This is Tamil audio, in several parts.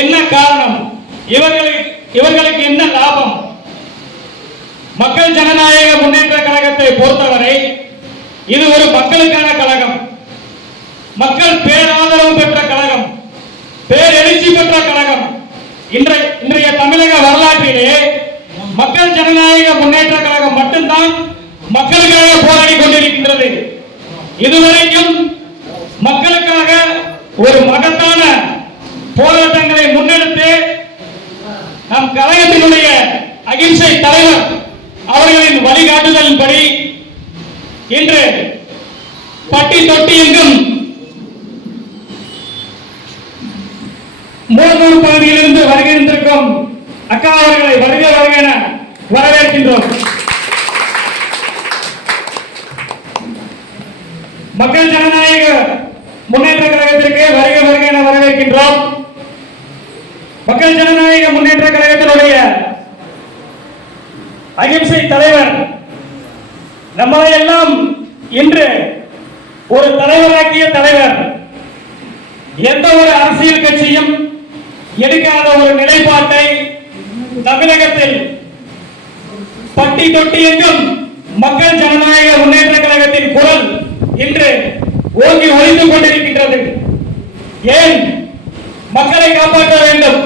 என்ன காரணம்? இவர்களுக்கு என்ன லாபம்? மக்கள் ஜனநாயக முன்னேற்ற கழகத்தை பொறுத்தவரை இது ஒரு மக்களுக்கான கழகம், மக்கள் பேராதரவு பெற்ற கழகம், பேரெழுச்சி பெற்ற கழகம். இன்றைய தமிழக வரலாற்றிலே மக்கள் ஜனநாயக முன்னேற்ற கழகம் மட்டும்தான் மக்களுக்காக போராடி கொண்டிருக்கின்றது. இதுவரைக்கும் மக்களுக்காக ஒரு மகத்தான போராட்டங்களை முன்னெடுத்து நம் கழகத்தினுடைய அகிம்சை தலைவர் அவர்களின் வழிகாட்டுதலின்படி இன்று பட்டி தொட்டி எங்கும் மூலூர் பகுதியிலிருந்து வருகின்றிருக்கும் அக்கா அவர்களை வருக வருக என வரவேற்கின்றோம். மக்கள் ஜனநாயக முன்னேற்ற கழகத்திற்கு வருக வருக என வரவேற்கின்றோம். மக்கள் ஜனநாயக முன்னேற்ற கழகத்தினுடைய அகிம்சை தலைவர் நம்மளை எல்லாம் இன்று ஒரு தலைவராக்கிய தலைவர். எந்த ஒரு அரசியல் கட்சியும் எடுக்காத ஒரு நிலைப்பாட்டை தமிழகத்தில் பட்டி தொட்டி எங்கும் மக்கள் ஜனநாயக முன்னேற்ற கழகத்தின் குரல் இன்று ஓங்கி ஒலித்துக் கொண்டிருக்கின்றது. ஏன் மக்களை காப்பாற்ற வேண்டும்?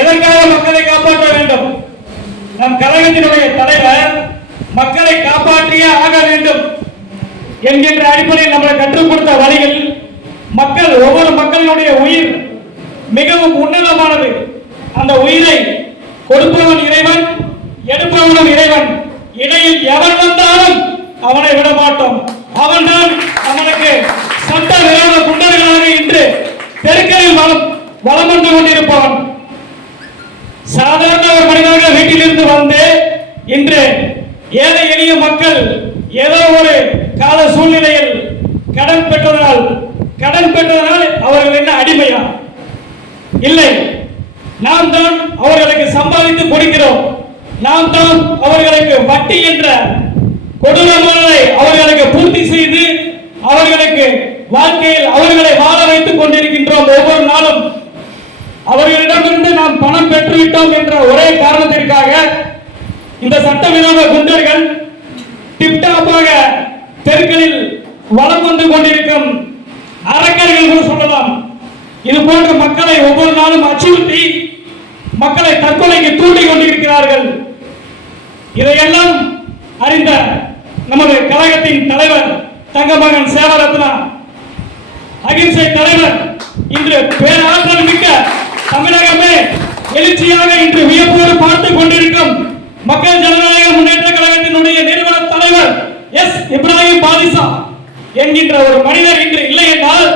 எதற்காக மக்களை காப்பாற்ற வேண்டும்? நம் கழகத்தினுடைய தலைவர் மக்களை காப்பாற்றியே ஆக வேண்டும் என்கின்ற அடிப்படையில் நம்மளை கற்றுக் கொடுத்த வழியில் மக்கள், ஒவ்வொரு மக்களுடைய உயிர் மிகவும் உன்னதமானது. அந்த உயிரை கொடுப்பவன் இறைவன், எடுப்பவனும் இறைவன். இடையில் எவன் வந்தாலும் அவனை விட மாட்டோம். அவன்தான் அவனுக்கு சட்ட விரோத குண்டர்களாக இன்று தெருக்களில் வலம் வந்து கொண்டிருப்பவன். சாதாரண ஒரு மனிதனாக வீட்டிலிருந்து வந்து இன்று ஏழை எளிய மக்கள் ஏதோ ஒரு கால சூழ்நிலையில் கடன் பெற்றதனால் அவர்கள் என்ன அடிமையா? இல்லை, நாம் தான் அவர்களுக்கு சம்பாதித்து கொடுக்கிறோம். நாம் தான் அவர்களுக்கு வட்டி என்ற கொடூரமானதை அவர்களுக்கு பூர்த்தி செய்து அவர்களுக்கு வாழ்க்கையில் அவர்களை வாழ வைத்துக் கொண்டிருக்கின்றோம். ஒவ்வொரு நாளும் அவர்களிடமிருந்து நாம் பணம் பெற்றுவிட்டோம் என்ற ஒரே காரணத்திற்காக இந்த சட்டவிரோத குண்டர்கள் டிப்டாப்பாக தெருக்களில் வலம் வந்து கொண்டிருக்கும் அரக்கர்கள் கூட சொல்லலாம். இது போன்ற மக்களை ஒவ்வொரு நாளும் அச்சுறுத்தி மக்களை தற்கொலைக்கு தூண்டிக் கொண்டிருக்கிறார்கள். இதையெல்லாம் அறிந்த நமது கழகத்தின் தலைவர் தங்கமகன் சேவரத்னா அகிம்சை தலைவர் இன்று பேராற்றல் மிக்க தமிழகமே எழுச்சியாக இன்று வியப்போடு பார்த்துக் கொண்டிருக்கும் மக்கள் ஜனநாயக முன்னேற்ற கழகத்தினுடைய நிறுவன தலைவர் எஸ் இப்ராஹிம் பாதிஷா என்கின்ற ஒரு மனிதர் இன்று இல்லை என்றால்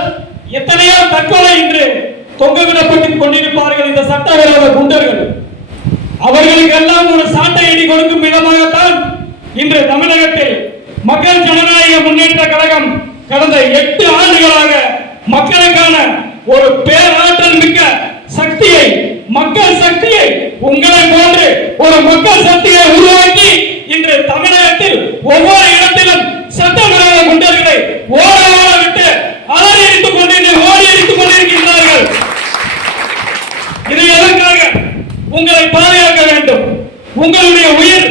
எத்தனையோ தற்கொலை இன்று தொங்கவிடப்பட்டுக் கொண்டிருப்பார்கள் இந்த சட்டவிரோத குண்டர்கள். அவர்களுக்கெல்லாம் ஒரு சாட்டை அடி கொடுக்கும் விதமாகத்தான் இன்று தமிழகத்தில் மக்கள் ஜனநாயக முன்னேற்ற கழகம் கடந்த 8 ஆண்டுகளாக மக்களுக்கான ஒரு பேராற்றல் மிக்க சக்தியை, மக்கள் சக்தியை, உங்களை போன்று ஒரு மக்கள் சக்தியை உருவாக்கி இன்று தமிழகத்தில் ஒவ்வொரு இடத்திலும் சட்டவிரோத குண்டர்களை ஓட விட்டு அலறி அடித்துக் கொண்டிருக்கின்றார்கள். இதை எதற்காக? உங்களை பாதுகாக்க வேண்டும். உங்களுடைய உயிர்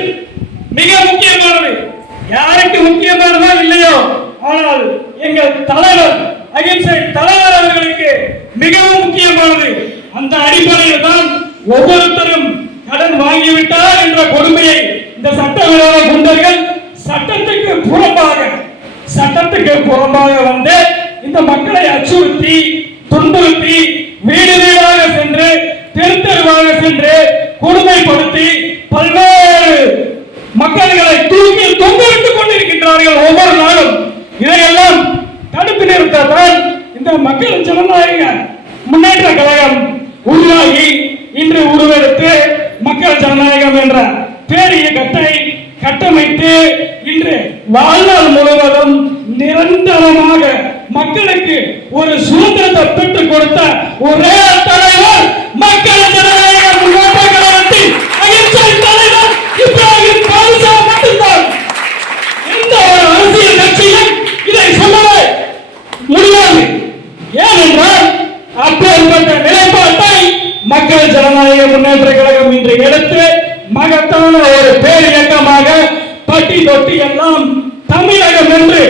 மிக முக்கியமானது. யாருக்கு முக்கியமானதோ இல்லையோ, ஆனால் எங்கள் தலைவர் அகிம்சை தலைவர் அவர்களுக்கு மிகவும் முக்கியமானது. அந்த அடிப்படையில் தான் ஒவ்வொருத்தரும் கடன் வாங்கிவிட்டார் என்ற கொடுமையை இந்த சட்டவிரோத குண்டர்கள் சட்டத்துக்கு புறம்பாக வந்து இந்த மக்களை அச்சுறுத்தி துன்புறுத்தி வீடு வீடாக சென்று தெருவாக சென்று கொடுமைப்படுத்தி பல்வேறு மக்களை தூக்கி தொங்கவிட்டுக் கொண்டிருக்கின்றார்கள் ஒவ்வொரு நாளும். இதையெல்லாம் தடுத்து நிறுத்தத்தான் இந்த மக்கள் ஜனநாயக முன்னேற்ற கழகம் உருவாகி இன்று உருவெடுத்து மக்கள் ஜனநாயகம் என்ற பேரியக்கத்தை கட்டமைத்து இன்று வாழ்நாள் முழுவதும் நிரந்தரமாக மக்களுக்கு ஒரு சுதந்திரத்தை பெற்றுக் கொடுத்த ஒரே தலைவர் மக்கள் ஜனநாயக முன்னேற்ற கழகத்தின் அகிம்சை தலைவர் இப்ராஹிம் பாதிஷா மட்டும்தான். எந்த ஒரு அரசியல் கட்சியும் இதை சொல்லவே முடியாது. ஏனென்றால் அப்பேற்பட்ட நிலைப்பாட்டை மக்கள் ஜனநாயக முன்னேற்ற கழகம் இன்று எடுத்து மகத்தான ஒரு பேர் இயக்கமாக பட்டி தொட்டி எல்லாம் தமிழகம் என்று